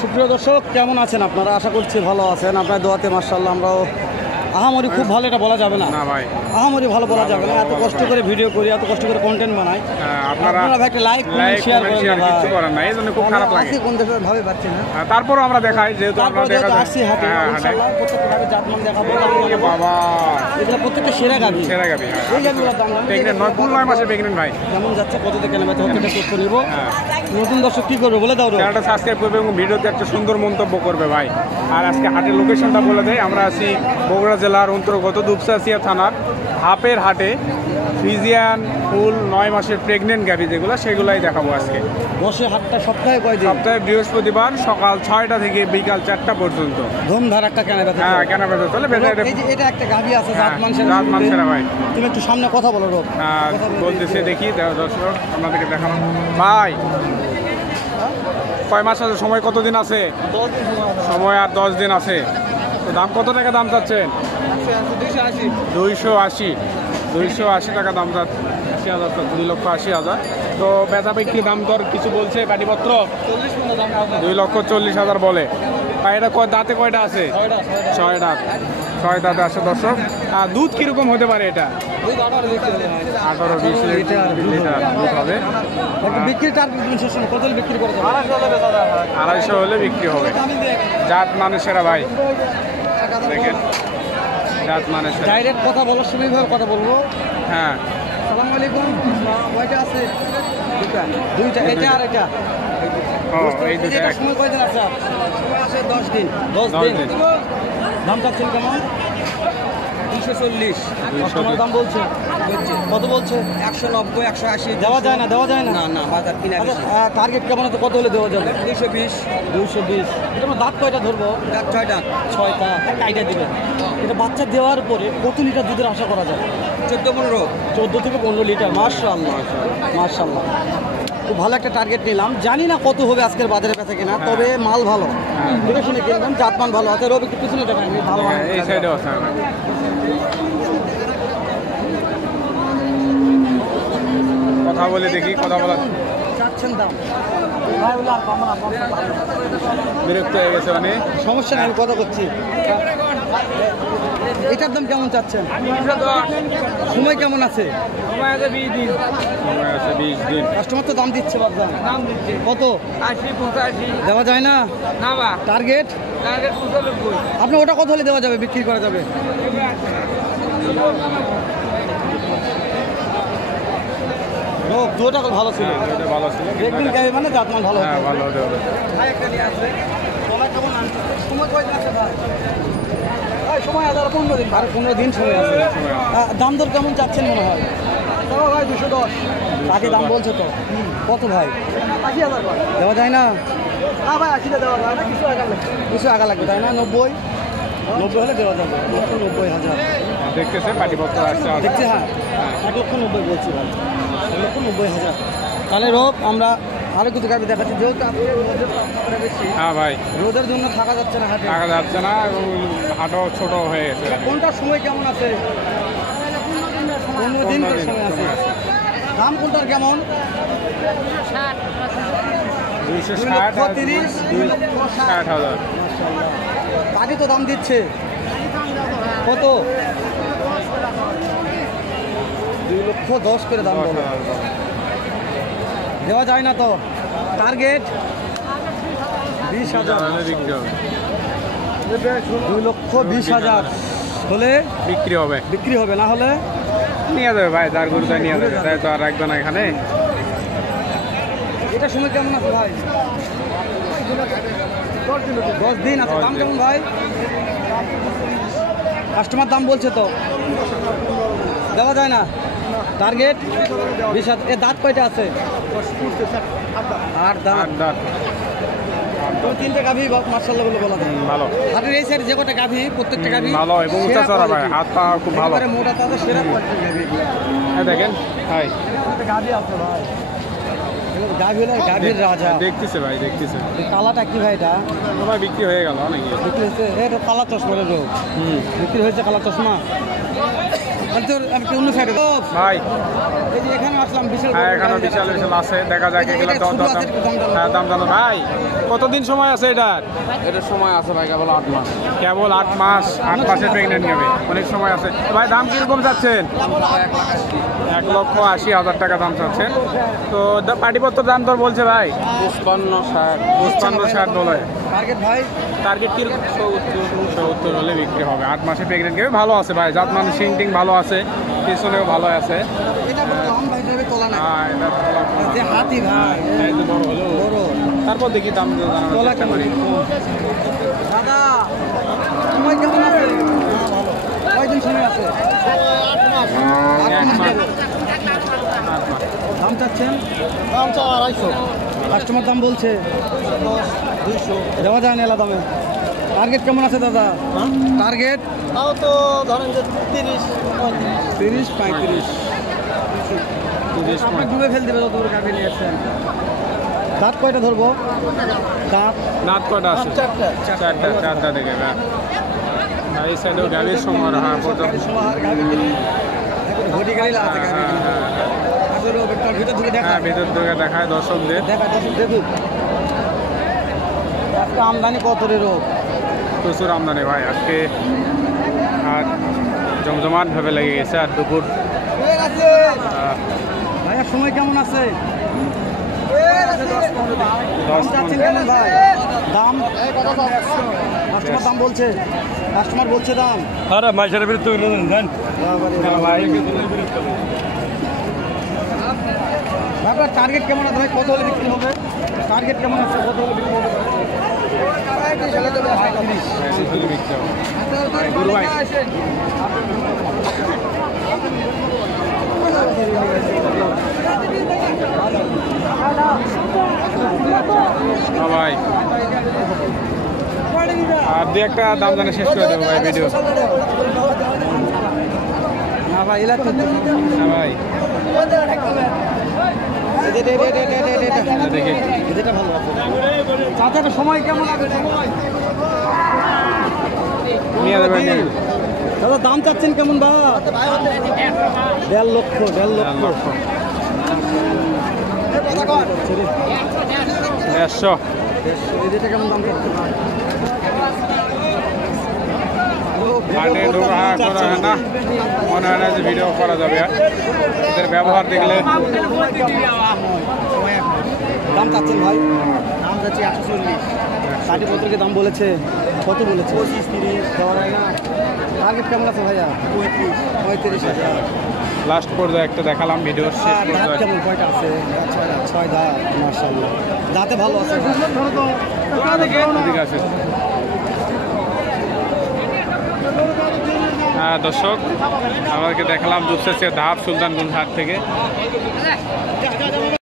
সুপ্রিয় দর্শক, কেমন আছেন আপনারা? আশা করছি ভালো আছেন। আপনার দোয়াতে মাশাআল্লাহ আমরাও আহামরি খুব ভালো এটা বলা যাবে না, আহামরি ভালো বলা যাবে না। এত কষ্ট করে ভিডিও করি, এত কষ্ট করে কন্টেন্ট বানাই, আপনারা ভাই একটা লাইক শেয়ার করেন না, এইজন্য খুব খারাপ লাগে। কোন দেশে ভাবে পাচ্ছি না, তারপরও আমরা দেখাই, যেহেতু আমরা দেখাই আসছি হাটে ইনশাআল্লাহ প্রত্যেকটা গাবি জাতমান দেখাবো। বাবা এগুলা প্রত্যেকটা সেরা গাবি, সেরা গাবি। এই গাবিগুলোর দাম প্রেগন্যান্ট 9 মাসের প্রেগন্যান্ট ভাই কেমন যাচ্ছে, কত থেকে কেনা বেচা হচ্ছে, এটা তথ্য নিব। নতুন দর্শক কি করবে বলে দাও, চ্যানেলটা সাবস্ক্রাইব করবে এবং ভিডিওতে একটা সুন্দর মন্তব্য করবে ভাই। আর আজকে হাটের লোকেশনটা বলে দেয়, আমরা আছি বগুড়া জেলার অন্তর্গত দুপচাচিয়া থানার হাপের হাটে। ফ্রিজিয়ান ফুল 9 মাসের প্রেগনেন্ট গাভি যেগুলো, সেগুলাই দেখাবো আজকে। বসে হাটটা সপ্তাহে কয়দিন? সপ্তাহে বৃহস্পতিবার সকাল 6টা থেকে বিকাল 4টা পর্যন্ত ধুমধার একটা কেনা বেচা। হ্যাঁ, কেনা বেচা চলে। এটা একটা গাভি আছে জাত মানসেরা ভাই। তুমি একটু সামনে কথা বলো। বলতেছে দেখি দর্শক আপনাদেরকে দেখানো। ভাই কয় মাস আছে? সময় কতদিন আছে? সময় আর 10 দিন আছে। তো দাম কত টাকা দাম চাচ্ছেন? 280 টাকা দাম চাচ্ছে। 80,000, 2,80,000। তো বেচা বিক্রি দাম দর কিছু বলছে গাড়িপত্র? 2,40,000 বলে। আর এটা দাঁতে কয়টা আছে? 6 দাঁত। 6 দাঁতে আসে দর্শক। আর দুধ কিরকম হতে পারে এটা? 18-20 লিটার দুধ হবে। বিক্রি কত বিক্রি করে? 250 হলে বিক্রি হবে। জাত মানুষেরা ভাই দেখেন, জাত মানুষেরা। ডাইরেক্ট কথা বলার সময় কথা বলবো। হ্যাঁ, আসসালামু আলাইকুম। কয়টা আছে? দুইটা। এটা আর এটা। এই দুইটা। সময় কয়দিন আছে? সময় আছে 10 দিন। 10 দিন। দাম চাচ্ছেন কেমন? 240। দাম বলছে কত? বলছে 190, 180। দেওয়া যায় না? না বাজার কিনা। টার্গেট কেমন আছে? কত হলে দেওয়া যাবে? 220। এটা দাঁত কয়টা ধরবো? 6টা। আইডিয়া দিবেন। এটা বাচ্চা দেওয়ার পরে কত লিটার দুধের আশা করা যায়? 14 থেকে 15 লিটার। মাশাআল্লাহ খুব ভালো একটা টার্গেট নিলাম। জানি না কত হবে আজকের বাজারে বেচা কিনা, তবে মাল ভালো, দেখে শুনে কিনবেন। জাতমান ভালো আছে। রবি একটু পিছনে দেখায় ভালো এই সাইডে আছে। কথা বলে দেখি, কথা বলা চাচ্ছেন দাম? বিরক্ত হয়ে গেছে মানে? সমস্যা নেই, আমি কথা করছি। এটার দাম কেমন চাচ্ছেন? সময় কেমন আছে? সময় আছে 20 দিন। কাস্টমার তো দাম দিচ্ছে। কত? 80-85 দেওয়া যায় না? টার্গেট আপনি ওটা কত হলে দেওয়া যাবে, বিক্রি করা যাবে? দুটা ভালো ছিল। মানে জাতমান ভালো। সময় আছে 15 দিন। 15 দিন সময় আছে। দাম দর কেমন চাচ্ছেন মনে হয়? ভাই 210 আগে দাম বলছে তো। কত ভাই? 80,000 দেওয়া যায় না? ভাই 80 দেওয়া যায় না, কিছু আগা লাগবে তাই না? 90 হলে দেওয়া যাবে। 1,90,000 দেখতেছে পাটিপত্র আসছে দেখছি। হ্যাঁ, 1,90,000 বলছি ভাই। 1,90,000। তাহলে আমরা আরো কিছু গাড়ি দেখাচ্ছি, যেহেতু বেশি। হ্যাঁ ভাই, রোদের জন্য থাকা যাচ্ছে না হাটে, এবং হাটও ছোট হয়ে গেছে। কোনটার সময় কেমন আছে? 15 দিন সময় আছে। দাম কোনটার কেমন? 260, 260,000। আগে তো দাম দিচ্ছে কত? 2,10,000 করে দাম বলো। দেওয়া যায় না তো? টার্গেট 20,000 2,20,000 হলে বিক্রি হবে। না হলে নিয়ে যাবে ভাই, যার গরুটা নিয়ে যাবে, তাই তো আর রাখবে না এখানে। এটা সময় কেমন আছে ভাই? 10 দিন আছে। দাম কেমন ভাই? কাস্টমার দাম বলছে তো, দেওয়া যায় না? টার্গেট 20,000। এর দাঁত কয়টা আছে? 8 দাঁত। 2-3টা গাভি মাশাআল্লাহ বলে বলা যায় ভালো। হাটের এই সাইড যে কটা গাভি, প্রত্যেকটা গাভি ভালো এবং উঁচা চড়া ভাই, হাত পা খুব ভালো। মোটা তাজা সেরা কোয়ালিটির গাভি। দেখেন ভাই, গাভি আছে ভাই। গাভি হলে গাভির রাজা। দেখতেছে ভাই, দেখতেছে। কালাটা কি ভাই? এটা ভাই বিক্রি হয়ে গেল অনেক। বিক্রি হয়েছে। এটা কালা চশমা রোগ। বিক্রি হয়েছে কালা চশমা। অন্য সাইডে ভাই এই যে এখানে আসলাম বিশাল হ্যাঁ এখানে বিশাল বিশাল আছে, দেখা যাক এগুলো দাম জানো ভাই। কতদিন সময় আছে এটার? এটার সময় আছে ভাই কেবল 8 মাস। কেবল 8 মাস, 8 মাসে প্রেগনেন্ট নেবে, অনেক সময় আছে। ভাই দাম কিরকম যাচ্ছেন? 1,80,000 টাকা দাম চাচ্ছেন। তো পাটিপত্র দাম তোর বলছে ভাই 55-60 বলে। টার্গেট ভাই টার্গেট কি 70 হলে বিক্রি হবে। 8 মাসে প্রেগনেন্ট নেবে, ভালো আছে ভাই, জাত মানে সিং টিং ভালো আছে, পিছনেও ভালো আছে। এটা বড় লম্বা হিসেবে তোলা না হ্যাঁ এটা যে হাতি ভাই এই যে বড় হলো। বড় তারপর দেখি দাম জানানোর তোলা চেষ্টা করি। দাদা সময় কেমন আছে? ভালো। কয়দিন সময় আছে? 8 মাস। 8 মাস। দাম চাচ্ছেন? দাম চা 250। কাস্টমার দাম বলছে 200 দেওয়া যায় না এলা দামে। টার্গেট কেমন আছে দাদা? টার্গেট তাও তো ধরেন যে 30-35 আপনার ডুবে ফেল দেবে যত দূরে কাকে নিয়ে আসছেন। দাঁত কয়টা ধরবো? দাঁত কয়টা আছে? চারটা দেখে এই সাইডেও গাড়ির সময় ভিতর থেকে দেখায় দর্শকদের। আমদানি কত রে রোগ? প্রচুর আমদানি ভাই আজকে, আর জমজমাট ভাবে লেগে গেছে। আর দুপুর ভাইয়ার সময় কেমন আছে? দাম চাচ্ছেন কেমন ভাই? দাম কাস্টমার দাম বলছে, কাস্টমার বলছে দাম। আরে মাইশারের বিরুদ্ধে জান ভাই আপনার টার্গেট কেমন আছে ভাই? কত হলে বিক্রি হবে? টার্গেট কেমন আছে? কত হলে বিক্রি হবে? গুরু ভাই ভাই আর দু একটা দাম জানে শেষ করে দেবো ভাই ভিডিও। না ভাই এলা তো না ভাই দেখি এটা ভালো আছে। চাচাটা সময় কেমন আছে? সময় নিয়ে যাবেন দাদা দাম চাচ্ছেন কেমন বা? 1.5 লক্ষ। 1.5 লক্ষ 150 এটা কেমন দাম চাচ্ছেন? মাঠে ঢোকা করা হয় না, মনে হয় না যে ভিডিও করা যাবে। এদের ব্যবহার দেখলে দাম চাচ্ছেন ভাই? দাম চাচ্ছি 140। পাটিপত্রকে দাম বলেছে কত? বলেছে 25-30 দেওয়া যায় না। টার্গেট কেমন আছে ভাইয়া? 35-35,000। লাস্ট পর্যায়ে একটা দেখালাম ভিডিওর শেষ দাঁত পর্যায়ে। কেমন? কয়টা আছে? 6 দাঁত। মাশাআল্লাহ দাঁতে ভালো আছে। ঠিক আছে। হ্যাঁ দর্শক, আমাদেরকে দেখালাম দুপচাচিয়া ধাপ সুলতানগঞ্জ হাট থেকে।